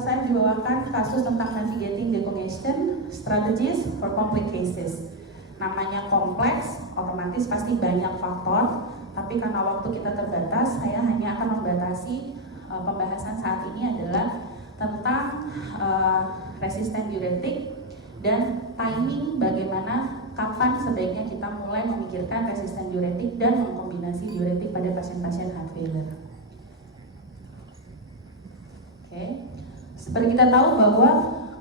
saya bawakan kasus tentang navigating decongestion strategies for complex cases. Namanya kompleks, otomatis pasti banyak faktor, tapi karena waktu kita terbatas, saya hanya akan membatasi pembahasan saat ini adalah tentang resisten diuretik dan timing bagaimana kapan sebaiknya kita mulai memikirkan resisten diuretik dan mengkombinasi diuretik pada pasien-pasien heart failure. Oke. Seperti kita tahu bahwa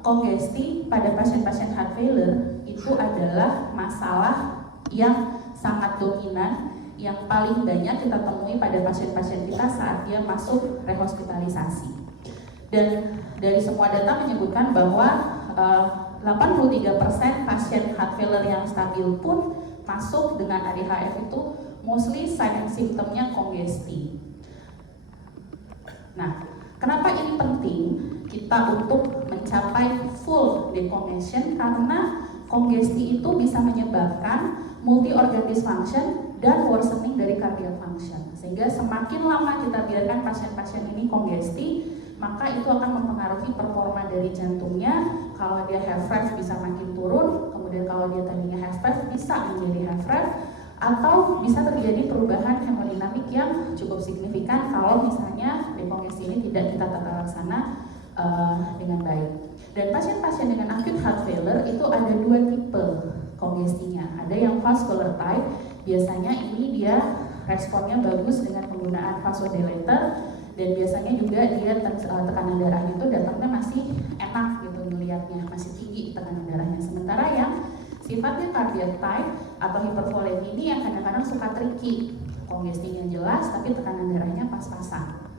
kongesti pada pasien-pasien heart failure itu adalah masalah yang sangat dominan, yang paling banyak kita temui pada pasien-pasien kita saat dia masuk rehospitalisasi. Dan dari semua data menyebutkan bahwa 83% pasien heart failure yang stabil pun masuk dengan ADHF itu mostly sign and symptomnya kongesti. Nah, kenapa ini penting kita untuk mencapai full decongestion? Karena kongesti itu bisa menyebabkan multi organ dysfunction dan worsening dari cardiac function. Sehingga semakin lama kita biarkan pasien-pasien ini kongesti, maka itu akan mempengaruhi performa dari jantungnya. Kalau dia HFrEF bisa makin turun, kemudian kalau dia tadinya HFpEF bisa menjadi HFrEF, atau bisa terjadi perubahan hemodinamik yang cukup signifikan kalau misalnya dekongesti ini tidak kita tata laksana dengan baik. Dan pasien-pasien dengan acute heart failure itu ada dua tipe kongestinya. Ada yang vascular type, biasanya ini dia responnya bagus dengan penggunaan vasodilator, dan biasanya juga dia tekanan darahnya itu datangnya masih enak gitu melihatnya, masih tinggi tekanan darahnya. Sementara yang sifatnya cardiac type atau hipervolemi ini yang kadang-kadang suka tricky, kongestinya jelas tapi tekanan darahnya pas-pasan.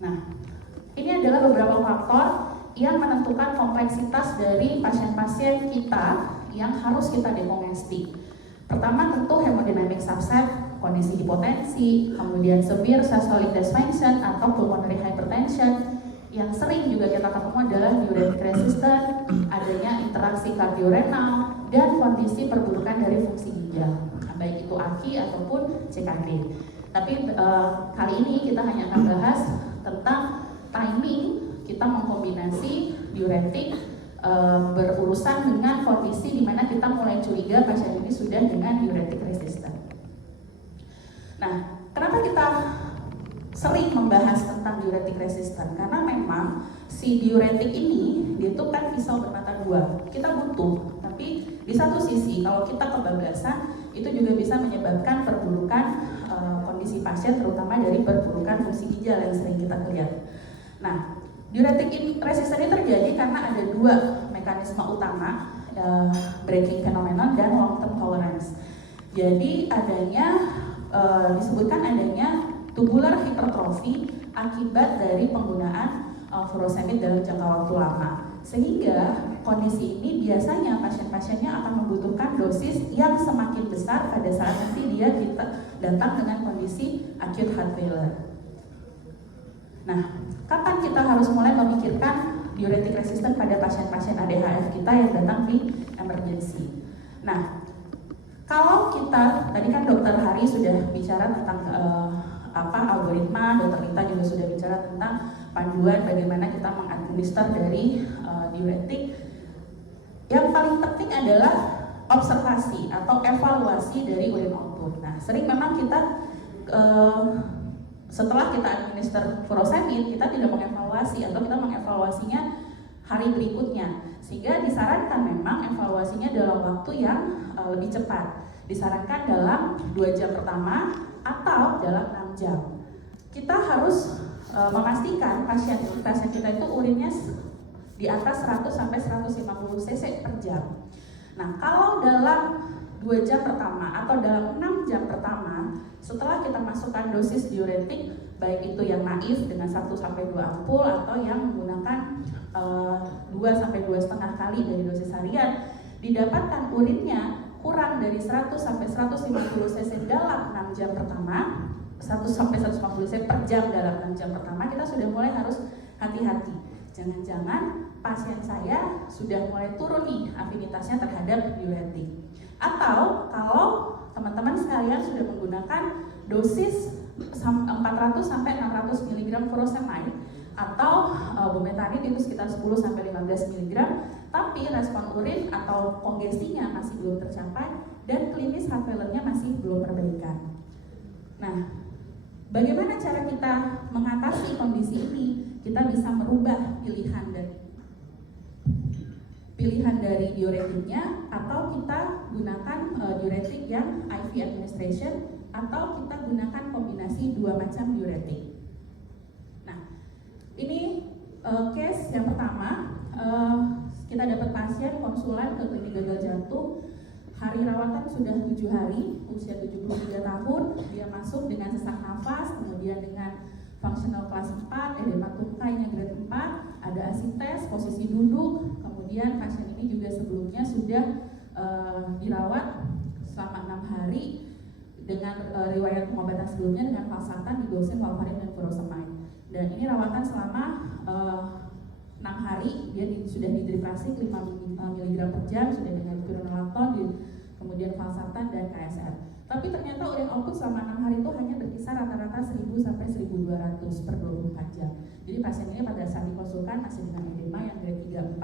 Nah, ini adalah beberapa faktor yang menentukan kompleksitas dari pasien-pasien kita yang harus kita dekongesti. Pertama tentu hemodynamic subset, kondisi hipotensi, kemudian severe systolic dysfunction atau pulmonary hypertension. Yang sering juga kita ketemu adalah diuretic resistant, adanya interaksi kardiorenal, dan kondisi perburukan dari fungsi ginjal, baik itu AKI ataupun CKD. Tapi kali ini kita hanya akan bahas tentang timing kita mengkombinasi diuretik berurusan dengan kondisi di mana kita mulai curiga pasien ini sudah dengan diuretic resistant. Nah, kenapa kita sering membahas tentang diuretik resistant? Karena memang si diuretik ini dia itu kan pisau bermata dua. Kita butuh, tapi di satu sisi kalau kita kebablasan itu juga bisa menyebabkan perburukan kondisi pasien, terutama dari perburukan fungsi ginjal yang sering kita lihat. Nah, diuretik resistant ini terjadi karena ada dua mekanisme utama, breaking phenomenon dan long term tolerance. Jadi disebutkan adanya tubular hipertrofi akibat dari penggunaan furosemid dalam jangka waktu lama, sehingga kondisi ini biasanya pasien-pasiennya akan membutuhkan dosis yang semakin besar pada saat nanti kita datang dengan kondisi acute heart failure. Nah, kapan kita harus mulai memikirkan diuretik resistant pada pasien-pasien ADHF kita yang datang di emergency? Nah, kalau kita, tadi kan Dokter Hari sudah bicara tentang algoritma, Dokter Lita juga sudah bicara tentang panduan bagaimana kita mengadminister dari diuretik. Yang paling penting adalah observasi atau evaluasi dari urine output. Nah, sering memang kita setelah kita administer furosemid, kita tidak mengevaluasi atau kita mengevaluasinya hari berikutnya, sehingga disarankan memang evaluasinya dalam waktu yang lebih cepat. Disarankan dalam 2 jam pertama atau dalam 6 jam. Kita harus memastikan pasien kita itu urinnya di atas 100 sampai 150 cc per jam. Nah, kalau dalam 2 jam pertama atau dalam 6 jam pertama setelah kita masukkan dosis diuretik, baik itu yang naif dengan 1 sampai 2 ampul atau yang menggunakan 2 sampai 2,5 kali dari dosis harian, didapatkan urinnya kurang dari 100 sampai 150 cc dalam 6 jam pertama, 100 sampai 150 cc per jam dalam 6 jam pertama, kita sudah mulai harus hati-hati. Jangan-jangan pasien saya sudah mulai turun nih afinitasnya terhadap diuretik. Atau kalau teman-teman sekalian sudah menggunakan dosis 400 sampai 600 mg furosemide atau bumetanin itu sekitar 10-15 mg, tapi respon urin atau kongestinya masih belum tercapai dan klinis heart failure-nya masih belum perbaikan. Nah, bagaimana cara kita mengatasi kondisi ini? Kita bisa merubah pilihan dari diuretiknya, atau kita gunakan diuretik yang IV administration, atau kita gunakan kombinasi dua macam diuretik. Nah, ini case yang pertama, kita dapat pasien konsulan ke klinik gagal jantung, hari rawatan sudah 7 hari, usia 73 tahun, dia masuk dengan sesak nafas, kemudian dengan functional class 4, edema tungkainya grade 4, ada asites, posisi duduk, kemudian pasien ini juga sebelumnya sudah dirawat selama 6 hari dengan riwayat pengobatan sebelumnya dengan valsartan, digoxin, warfarin, dan furosemide. Dan ini rawatan selama 6 hari, dia sudah dihidrasi 5 mg per jam, sudah dengan spironolactone, kemudian valsartan dan KSR. Tapi ternyata urin output selama 6 hari itu hanya berkisar rata-rata 1000 sampai 1200 per 24 jam. Jadi pasien ini pada saat dikonsulkan masih dengan edema yang grade 3-4,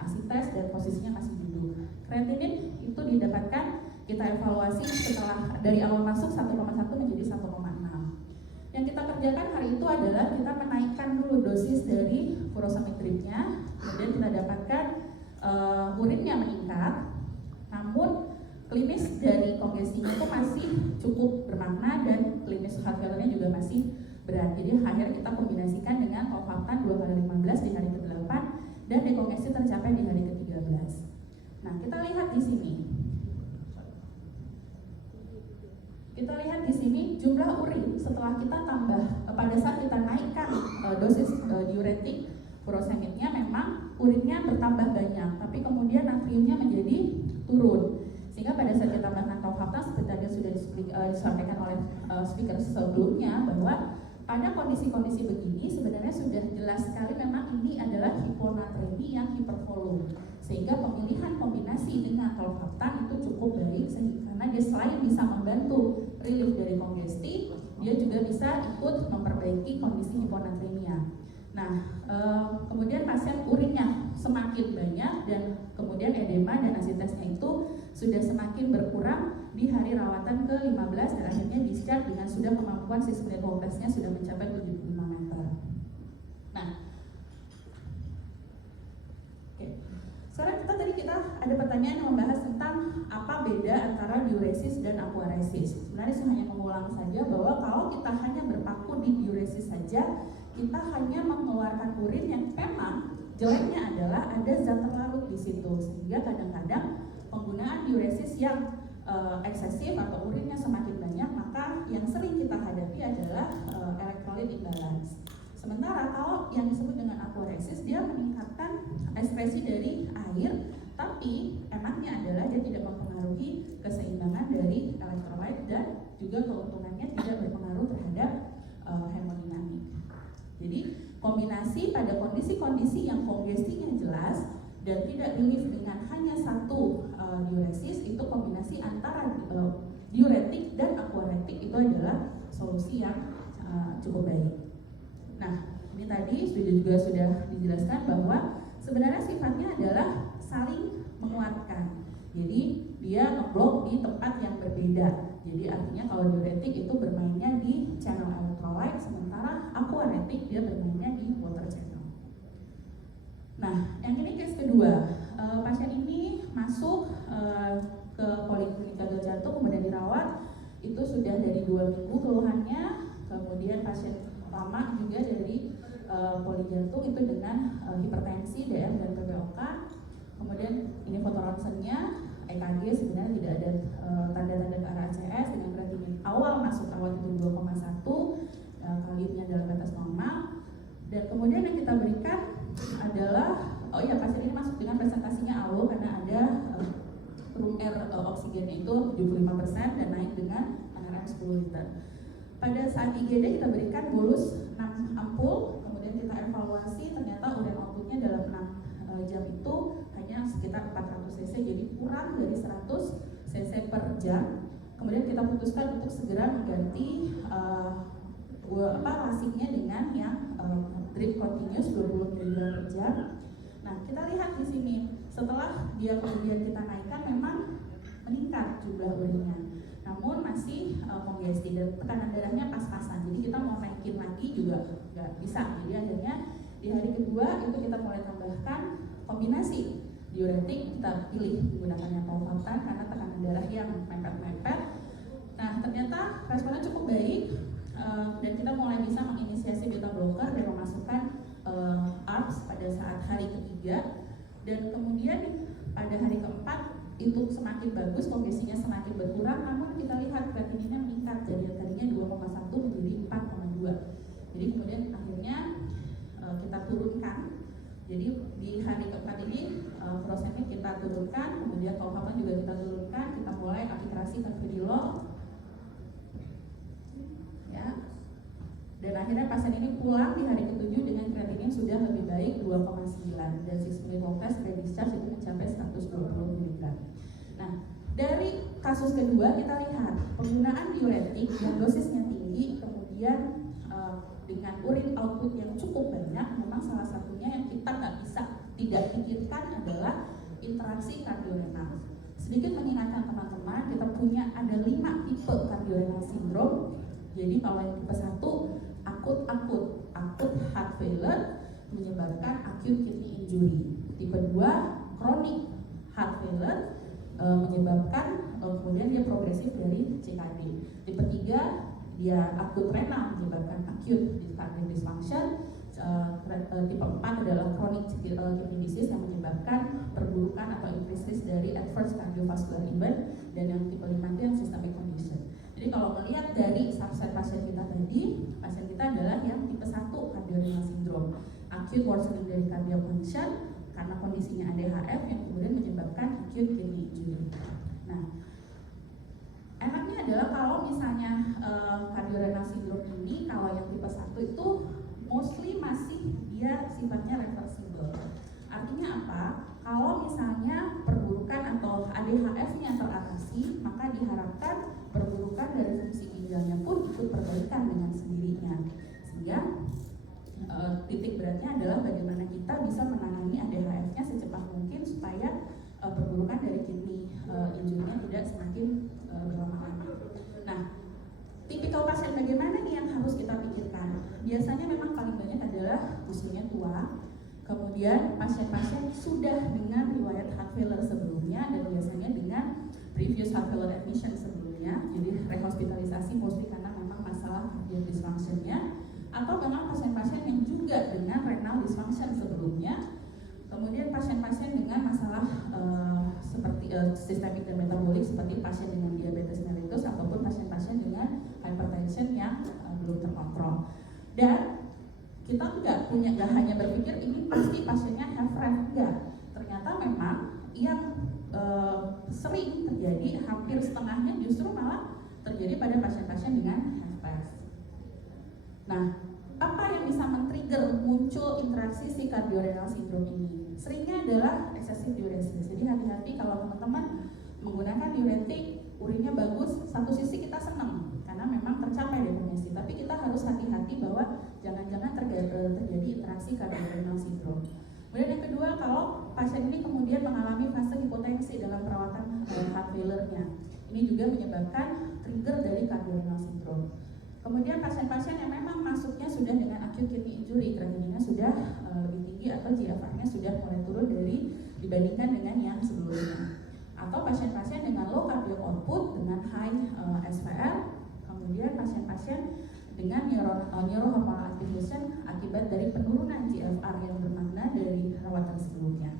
asites, dan posisinya masih duduk. Kreatinin itu didapatkan, kita evaluasi setelah dari awal masuk 1,1 menjadi 1,6. Yang kita kerjakan hari itu adalah kita menaikkan dulu dosis dari furosemide-nya, kemudian kita dapatkan urinnya meningkat, namun klinis dari kongestinya itu masih cukup bermakna dan klinis heart failure-nya juga masih berat. Jadi akhirnya kita kombinasikan dengan tolvaptan 2x15 di hari ke-8 dan dekongesti tercapai di hari ke-13. Nah, kita lihat di sini. Kita lihat di sini jumlah urin setelah kita tambah pada saat kita naikkan dosis diuretik furosemide-nya, memang urinnya bertambah banyak, tapi kemudian natriumnya menjadi turun. Sehingga pada saat kita melakukan tolvaptan, seperti tadi sudah disampaikan oleh speaker sebelumnya, bahwa pada kondisi-kondisi begini sebenarnya sudah jelas sekali memang ini adalah hiponatremi yang hipervolum. Sehingga pemilihan kombinasi dengan tolvaptan itu cukup baik, karena dia selain bisa membantu relief dari kongesti, dia juga bisa ikut memperbaiki kondisi hiponatremia. Nah, kemudian pasien urinnya semakin banyak dan kemudian edema dan asitesnya itu sudah semakin berkurang di hari rawatan ke-15 dan akhirnya discharge dengan sudah kemampuan sistem kompresnya sudah mencapai 75 meter. Nah, oke. Sekarang kita ada pertanyaan yang membahas tentang apa beda antara diuresis dan aquaresis. Sebenarnya saya hanya mengulang saja bahwa kalau kita hanya berpaku di diuresis saja, kita hanya mengeluarkan urin yang memang jeleknya adalah ada zat terlarut di situ, sehingga kadang-kadang penggunaan diuresis yang eksesif atau urinnya semakin banyak, maka yang sering kita hadapi adalah electrolyte imbalance. Sementara kalau yang disebut dengan aquaresis, dia meningkatkan ekspresi dari air, tapi enaknya adalah dia tidak mempengaruhi keseimbangan dari electrolyte dan juga keuntungannya tidak berpengaruh terhadap hemodinamik. Jadi kombinasi pada kondisi-kondisi yang kongestinya jelas dan tidak relief dengan hanya satu diuresis, itu kombinasi antara diuretik dan aquaretik itu adalah solusi yang cukup baik. Nah, ini tadi sudah dijelaskan bahwa sebenarnya sifatnya adalah saling menguatkan. Jadi dia ngeblok di tempat yang berbeda. Jadi artinya kalau diuretik itu bermainnya di channel electrolyte, sementara aquaretik dia bermainnya di water channel. Nah, yang ini case kedua, pasien ini masuk ke poliklinik gagal jantung, kemudian dirawat, itu sudah dari 2 minggu keluhannya, kemudian pasien lama juga dari polijantung itu dengan hipertensi, DM dan PPOK. Kemudian ini foto ronsennya, EKG sebenarnya tidak ada tanda-tanda ke arah ACS dengan kreatinin awal masuk awal itu 2,1, kaliumnya dalam batas normal. Dan kemudian yang kita berikan adalah, pasien ini masuk dengan presentasinya ALO karena ada room air oksigennya itu 75% dan naik dengan NRM 10 liter. Pada saat IGD kita berikan bolus 6 ampul, kemudian kita evaluasi, ternyata urin outputnya dalam 6 jam itu hanya sekitar 400 cc, jadi kurang dari 100 cc per jam. Kemudian kita putuskan untuk segera mengganti lasingnya dengan yang drip continuous 20 mg per jam. Nah, kita lihat di sini setelah dia kemudian kita naikkan memang meningkat jumlah urinnya, namun masih kongesti dan tekanan darahnya pas-pasan. Jadi kita mau naikin lagi juga nggak bisa. Jadi akhirnya di hari kedua itu kita mulai tambahkan kombinasi diuretik, kita pilih menggunakan yang tolvaptan karena tekanan darah yang mepet-mepet. Nah, ternyata responnya cukup baik dan kita mulai bisa menginisiasi beta blocker dan memasukkan ARBs pada saat hari ketiga, dan kemudian pada hari keempat itu semakin bagus, kongesinya semakin berkurang, namun kita lihat kreatininnya meningkat dari tadinya 2,1 menjadi 4,2. Jadi kemudian akhirnya kita turunkan. Jadi di hari keempat ini prosesnya kita turunkan, kemudian tolvaptan juga kita turunkan, kita mulai aplikasi cannabidiol, ya. Dan akhirnya pasien ini pulang di hari ke-7 dengan kreatinin sudah lebih baik 2,9 dan 6 minute walk test pre-discharge itu mencapai 120 mg. Nah, dari kasus kedua kita lihat penggunaan diuretik yang dosisnya tinggi, kemudian dengan urin output yang cukup banyak, memang salah satunya yang kita nggak bisa tidak pikirkan adalah interaksi kardiorenal. Sedikit mengingatkan teman-teman, kita punya ada 5 tipe kardiorenal syndrome. Jadi kalau yang tipe 1 akut heart failure menyebabkan acute kidney injury. Tipe 2 chronic heart failure menyebabkan kemudian dia progresif dari CKD. Tipe 3 dia akut renal menyebabkan acute cardiac dysfunction. Tipe 4 adalah chronic kidney disease yang menyebabkan perburukan atau increased risk dari adverse cardiovascular event, dan yang tipe 5 itu yang systemic condition. Jadi kalau melihat dari subset pasien kita tadi, pasien kita adalah yang tipe 1 cardiorenal syndrome, acute worsening dari cardiac function karena kondisinya ADHF yang kemudian menyebabkan acute kidney injury. Nah, enaknya adalah kalau misalnya cardiorenal syndrome ini, kalau yang tipe 1 itu mostly masih dia sifatnya reversible. Artinya apa? Kalau misalnya perburukan atau ADHF-nya teratasi, maka diharapkan perburukan dari fungsi ginjalnya pun ikut perbaikan dengan sendirinya. Sehingga titik beratnya adalah bagaimana kita bisa menangani ADHF-nya secepat mungkin supaya perburukan dari kidney injury-nya tidak semakin berlama-lama. Nah, tipikal pasien bagaimana nih yang harus kita pikirkan? Biasanya memang paling banyak adalah usianya tua, kemudian pasien-pasien sudah dengan riwayat heart failure sebelumnya dan biasanya dengan previous heart failure admission sebelumnya, jadi rehospitalisasi mostly karena memang masalah cardiac dysfunction-nya, atau memang pasien-pasien yang juga dengan renal dysfunction sebelumnya, kemudian pasien-pasien dengan masalah seperti sistemik dan metabolik seperti pasien dengan diabetes mellitus ataupun pasien-pasien dengan hypertension yang belum terkontrol. Dan kita nggak hanya berpikir ini pasti pasiennya HFrEF, enggak. Ternyata memang yang sering terjadi, hampir setengahnya justru malah terjadi pada pasien-pasien dengan HFpEF. Nah, apa yang bisa men-trigger muncul interaksi si cardiorenal syndrome ini? Seringnya adalah excessive diuresis. Jadi hati-hati kalau teman-teman menggunakan diuretik, urinnya bagus, satu sisi kita senang karena memang tercapai dekomesi, tapi kita harus hati-hati bahwa jangan-jangan terjadi interaksi cardiorenal syndrome. Kemudian yang kedua, kalau pasien ini kemudian mengalami fase hipotensi dalam perawatan heart failure-nya, ini juga menyebabkan trigger dari cardiorenal syndrome. Kemudian pasien-pasien yang memang masuknya sudah dengan acute kidney injury, kreatininnya sudah lebih tinggi atau GFR-nya sudah mulai turun dibandingkan dengan yang sebelumnya. Atau pasien-pasien dengan low cardiac output dengan high SVR, kemudian pasien-pasien dengan neurohormonal activation akibat dari penurunan GFR yang bermakna dari rawatan sebelumnya.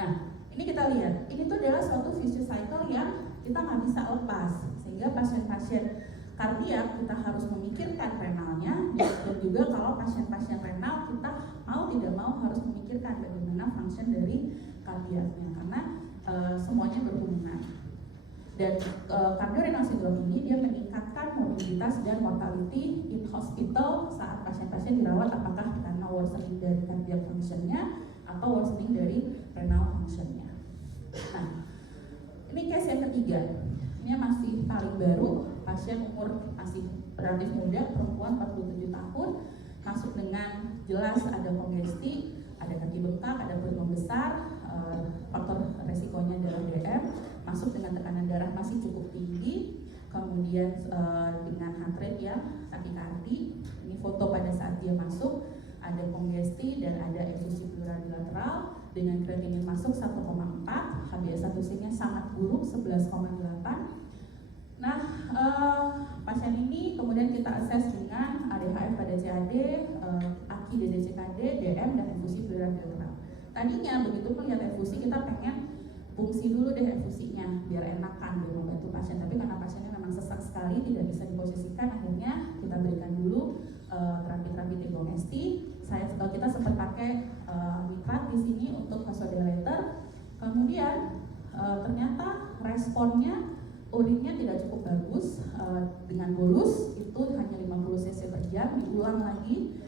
Nah, ini kita lihat, ini tuh adalah suatu vicious cycle yang kita nggak bisa lepas, sehingga pasien-pasien kardiak kita harus memikirkan renalnya, dan juga kalau pasien-pasien renal kita mau tidak mau harus memikirkan bagaimana function dari kardiaknya karena semuanya berhubungan. Dan cardiorenal syndrome ini dia meningkatkan morbiditas dan mortality in hospital saat pasien-pasien dirawat, apakah karena worsening dari cardiac function-nya atau worsening dari renal function-nya. Nah, ini case yang ketiga. Ini masih paling baru, pasien pasien umur masih relatif muda, perempuan 47 tahun, masuk dengan jelas ada kongesti, ada kaki bengkak, ada perut membesar, faktor resikonya adalah DM, masuk dengan tekanan darah masih cukup tinggi, kemudian dengan heart rate yang takikardi. Ini foto pada saat dia masuk, ada kongesti dan ada efusi pleural bilateral dengan kreatinin masuk 1,4, HbA1c-nya sangat buruk 11,8. Nah, pasien ini kemudian kita akses dengan ADHF pada CAD, AKI DDCKD, DM, dan efusi pleural bilateral. Tadinya begitu melihat efusi kita pengen fungsi dulu deh efusinya biar enakan biar membantu pasien, tapi karena pasiennya memang sesak sekali tidak bisa diposisikan, akhirnya kita berikan dulu terapi-terapi trigomesti. Kita sempat pakai nitrat di sini untuk vasodilator. Kemudian ternyata responnya urinnya tidak cukup bagus, dengan bolus itu hanya 50 cc per jam, diulang lagi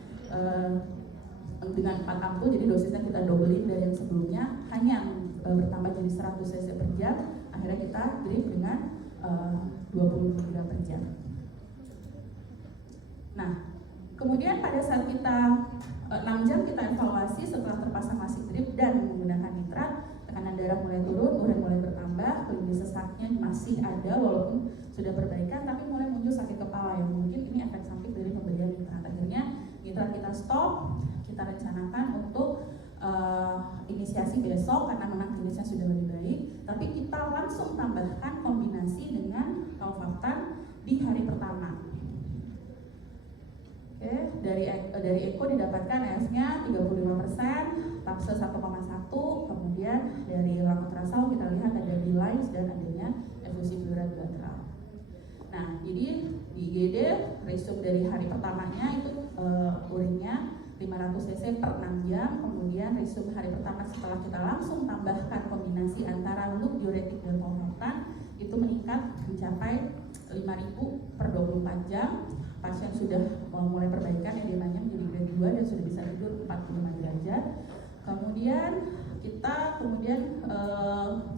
dengan 4 ampul, jadi dosisnya kita doubling dari yang sebelumnya, hanya bertambah jadi 100 cc per jam. Akhirnya kita drip dengan 20 mg per jam. Nah, kemudian pada saat kita 6 jam kita evaluasi setelah terpasang masih drip dan menggunakan nitrat, tekanan darah mulai turun, urin mulai bertambah, kondisi sesaknya masih ada walaupun sudah perbaikan, tapi mulai muncul sakit kepala yang mungkin ini efek samping dari pemberian nitrat. Akhirnya nitrat kita stop, kita rencanakan untuk inisiasi besok karena memang klinisnya sudah lebih baik, tapi kita langsung tambahkan kombinasi dengan tolvaptan di hari pertama. Oke, dari Eko didapatkan EF-nya 35%, TAPSE 1,1, kemudian dari ruang ultrasound kita lihat ada B-lines dan adanya efusi pleural bilateral. Nah, jadi di IGD resume dari hari pertamanya itu urinnya 500 cc per 6 jam, kemudian resume hari pertama setelah kita langsung tambahkan kombinasi antara loop diuretik dan tolvaptan itu meningkat mencapai 5.000 per 24 jam. Pasien sudah mulai perbaikan, edemanya menjadi grade 2 dan sudah bisa tidur 45 derajat. Kemudian kita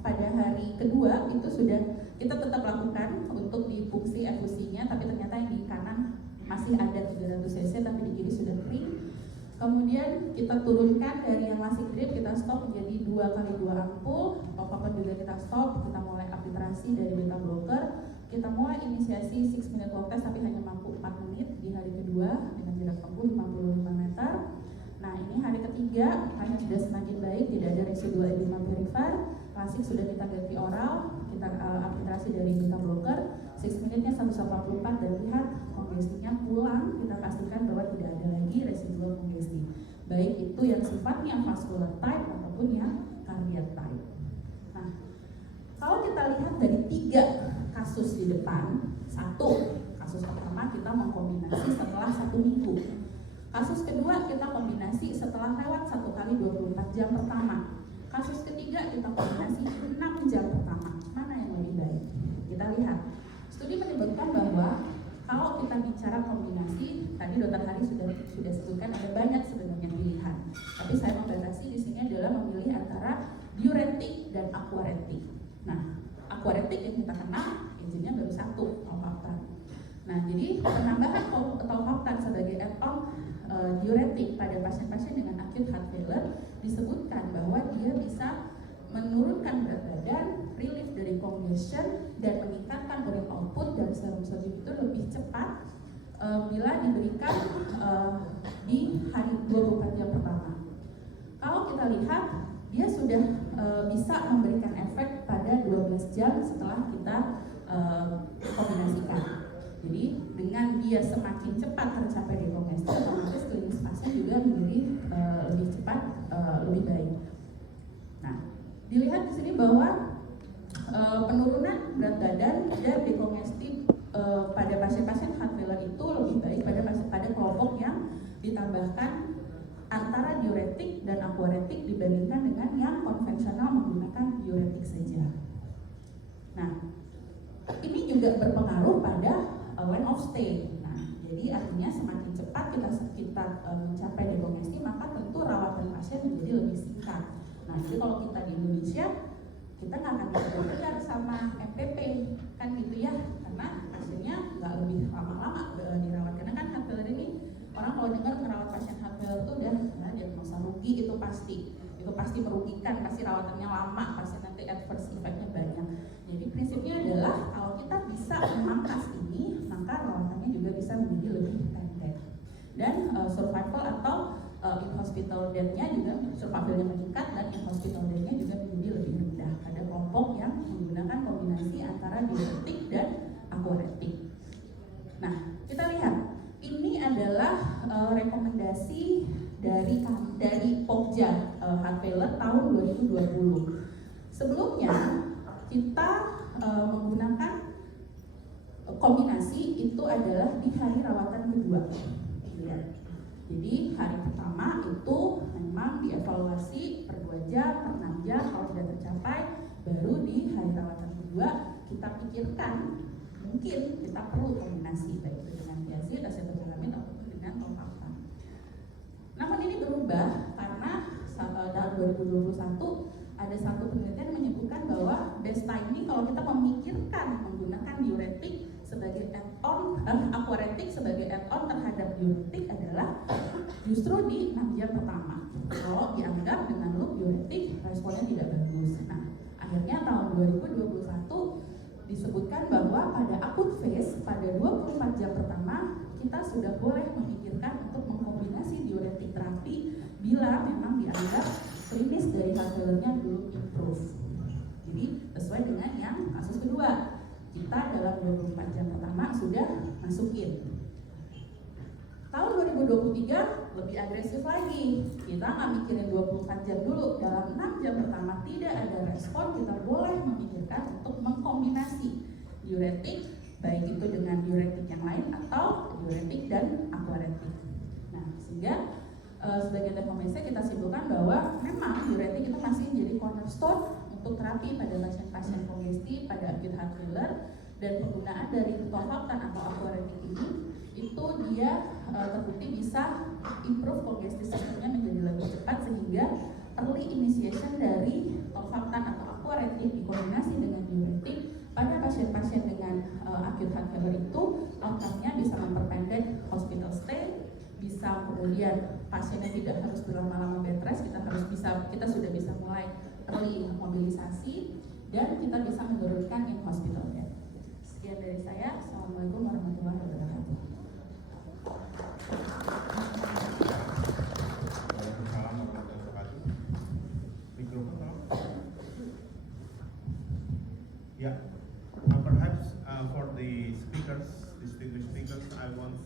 pada hari kedua itu sudah kita tetap lakukan untuk di fungsi efusinya, tapi ternyata yang di kanan masih ada 300 cc tapi di kiri sudah kering. Kemudian kita turunkan dari yang masih drip, kita stop menjadi 2 kali 2 ampul. Tolvaptan juga kita stop, kita mulai arbitrasi dari beta blocker. Kita mulai inisiasi 6 minute walk test tapi hanya mampu 4 menit di hari kedua dengan jarak tempuh 55 meter. Nah, ini hari ketiga, hanya sudah semakin baik, tidak ada residual edema perifer. Klasik sudah kita ganti oral, kita arbitrasi dari beta blocker. 6 menitnya 184 dan lihat kongestinya pulang, kita pastikan bahwa tidak ada lagi residual kongesti. Baik itu yang sifatnya vascular type ataupun yang cardiac type. Nah, kalau kita lihat dari 3 kasus di depan, 1 kasus pertama kita mengkombinasi setelah 1 minggu. Kasus kedua kita kombinasi setelah lewat 1 kali 24 jam pertama. Kasus ketiga kita kombinasi 6 jam pertama. Mana yang lebih baik? Kita lihat. Studi menyebutkan bahwa kalau kita bicara kombinasi, tadi Dr. Hari sudah sebutkan ada banyak sebenarnya pilihan. Tapi saya membatasi di sini adalah memilih antara diuretik dan aquaretik. Nah, aquaretik yang kita kenal izinnya baru 1, tolvaptan. Nah, jadi penambahan tolvaptan sebagai add-on diuretik pada pasien-pasien dengan acute heart failure disebutkan bahwa dia bisa menurunkan berat badan, relief dari congestion, dan meningkatkan urin output dan serum sodium itu lebih cepat bila diberikan di hari 24 jam pertama. Kalau kita lihat, dia sudah bisa memberikan efek pada 12 jam setelah kita kombinasikan. Jadi dengan dia semakin cepat tercapai dekongesti, otomatis klinis pasien juga menjadi lebih cepat, lebih baik. Nah, dilihat di sini bahwa penurunan berat badan dan dekongesti pada pasien-pasien heart failure itu lebih baik pada kelompok yang ditambahkan antara diuretik dan aquaretik dibandingkan dengan yang konvensional menggunakan diuretik saja. Nah, ini juga berpengaruh pada length of stay. Nah, jadi artinya semakin cepat kita mencapai dekongesti, maka tentu rawatan pasien menjadi lebih singkat. Nah, jadi kalau kita di Indonesia, kita nggak akan bisa berdekat sama MPP, kan gitu ya, karena pasiennya kesampaian, pasti rawatannya lama, pasti nanti adverse effect-nya banyak. Jadi prinsipnya adalah kalau kita bisa memangkas ini, maka rawatannya juga bisa menjadi lebih pendek. Dan survival atau in-hospital death-nya juga, survival-nya meningkat dan in-hospital death-nya juga menjadi lebih rendah pada kelompok yang menggunakan kombinasi antara diuretik dan akuaretik. Nah, kita lihat, ini adalah rekomendasi dari Pogja Heart Failure tahun 2020. Sebelumnya kita menggunakan kombinasi itu adalah di hari rawatan kedua. Jadi hari pertama itu memang dievaluasi per 2 jam, per 6 jam, kalau tidak tercapai, baru di hari rawatan kedua kita pikirkan mungkin kita perlu kombinasi baik itu dengan diazid, acetylcholine ataupun dengan tolvaptan. Namun ini berubah karena tahun 2021 ada satu penelitian menyebutkan bahwa best timing kalau kita memikirkan menggunakan diuretik sebagai add-on, akuaretik sebagai add-on terhadap diuretik adalah justru di 6 jam pertama. Kalau dianggap dengan loop diuretik responnya tidak bagus. Nah, akhirnya tahun 2021 disebutkan bahwa pada acute phase pada 24 jam pertama kita sudah boleh memikirkan untuk mengkombinasi diuretik terapi bila memang dianggap klinis dari heart failure-nya belum improve. Jadi sesuai dengan yang kasus kedua, kita dalam 24 jam pertama sudah masukin. Tahun 2023 lebih agresif lagi, kita nggak mikirin 24 jam dulu, dalam 6 jam pertama tidak ada respon, kita boleh memikirkan untuk mengkombinasi diuretik, baik itu dengan diuretik yang lain atau diuretik dan akuaretik. Nah, sehingga sebagai rekomendasi kita simpulkan bahwa memang diuretik itu masih menjadi cornerstone untuk terapi pada pasien-pasien kongesti pada acute heart failure, dan penggunaan dari tolvaptan atau akuaretik ini itu dia terbukti bisa improve congestive systemnya menjadi lebih cepat, sehingga early initiation dari tolvaptan atau akuaretik dikombinasi dengan diuretik pada pasien-pasien dengan acute heart failure itu outcome-nya bisa memperpendek hospital stay, bisa kemudian pasiennya tidak harus berlama-lama bed rest, kita sudah bisa mulai early mobilisasi, dan kita bisa menurunkan in hospital death. Sekian dari saya. Assalamualaikum warahmatullahi wabarakatuh. Waalaikumsalam warahmatullahi wabarakatuh. Mikrofon tolong. Perhaps for the speakers, distinguished speakers, I want